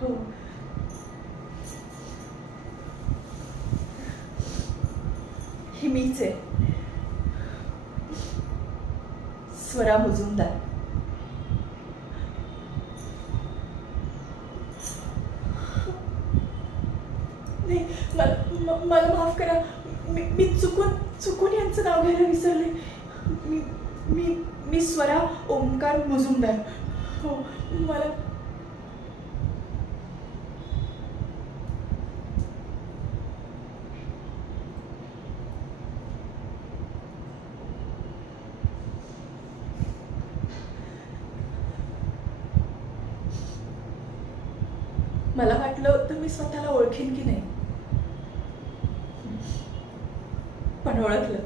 हो. ही मीच आहे, स्वरा मुजुमदार. नाही, मला माफ करा. मी चुकून चुकून यांचं नाव घ्यायला विसरले. मी मी मी स्वरा ओंकार मुजुमदार. हो. मला मला वाटलं होतं मी स्वतःला ओळखेन की नाही, पण ओळखलं.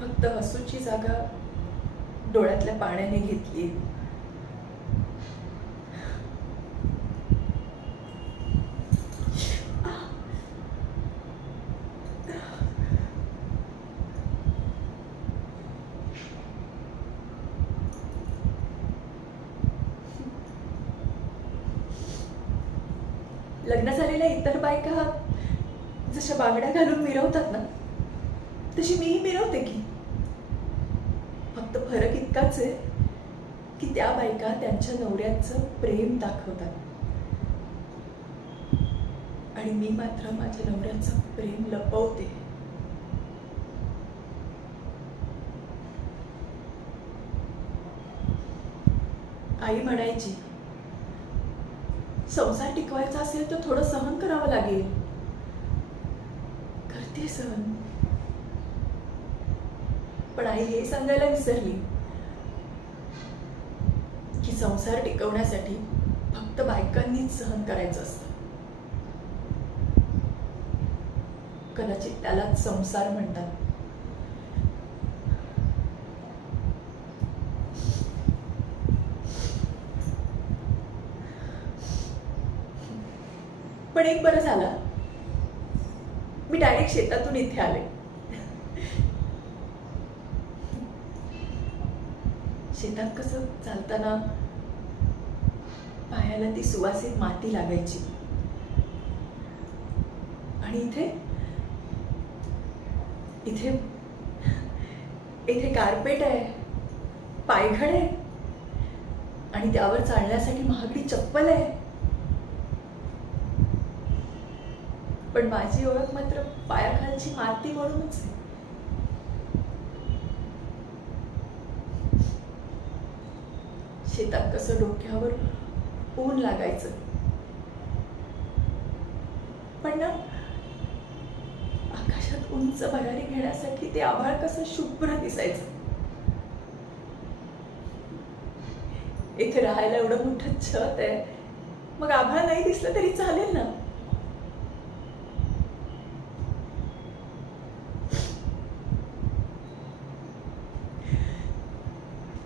फक्त हसूची जागा डोळ्यातल्या पाण्याने घेतली. लग्न झालेल्या इतर बायका जशा बांगड्या घालून मिरवतात ना, तशी मीही मिरवते की. फक्त फरक इतकाच आहे की त्या बायका त्यांच्या नवऱ्याचं प्रेम दाखवतात आणि मी मात्र माझ्या नवऱ्याचं प्रेम लपवते. आई म्हणायची, संसार टिकवायचा असेल तर थोडं सहन करावं लागेल. करते सहन. पण आई हे सांगायला विसरली की संसार टिकवण्यासाठी फक्त बायकांनीच सहन करायचं असतं. कदाचित त्यालाच संसार म्हणतात. पण एक बरं झालं, मी डायरेक्ट शेतातून इथे आले. शेतात कसं चालताना पायाला ती सुवासिक माती लागायची आणि इथे इथे इथे कार्पेट आहे, पायघड आहे आणि त्यावर चालण्यासाठी महागडी चप्पल आहे. पण माझी ओळख मात्र पायाखालची माती म्हणूनच आहे. शेतात कसं डोक्यावर ऊन लागायचं, पण ना आकाशात उंच भरारी घेण्यासाठी ते आभाळ कसं शुभ्र दिसायचं. इथे राहायला एवढं मोठं छत आहे, मग आभाळ नाही दिसलं तरी चालेल ना.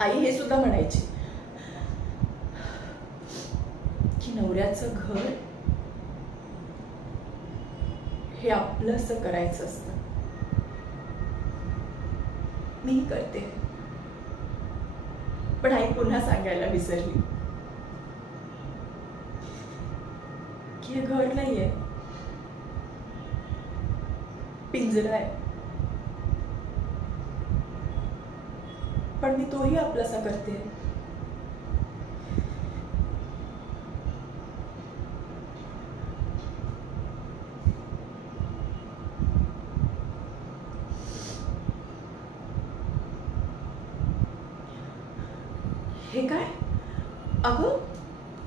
आई हे सुद्धा म्हणायची की नवऱ्याचं घर हे आपलंसं करायचं असतं. मी करते, पण आई पुन्हा सांगायला विसरली की हे घर नाहीये, पिंजरा आहे. पण मी तोही आपलासा करते. हे काय? अगं,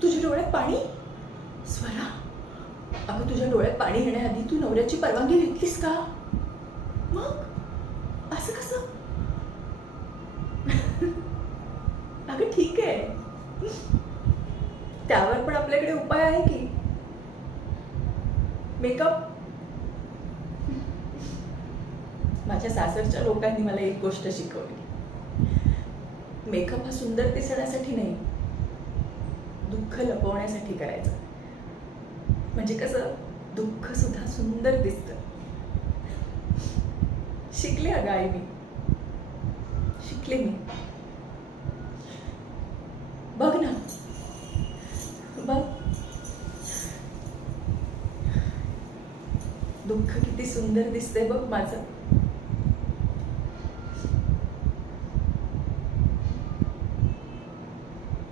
तुझ्या डोळ्यात पाणी. स्वरा, अगं तुझ्या डोळ्यात पाणी येण्याआधी तू नवऱ्याची परवानगी घेतलीस का? मग असं कसं? अगं ठीक आहे, त्यावर पण आपल्याकडे उपाय आहे की. मेकअप. माझ्या सासरच्या लोकांनी मला एक गोष्ट शिकवली, मेकअप हा सुंदर दिसण्यासाठी नाही, दुःख लपवण्यासाठी करायचं. म्हणजे कसं दुःख सुद्धा सुंदर दिसतं. शिकले अगं आई, मी शिकले. मी सुंदर दिसतंय बघ माझं.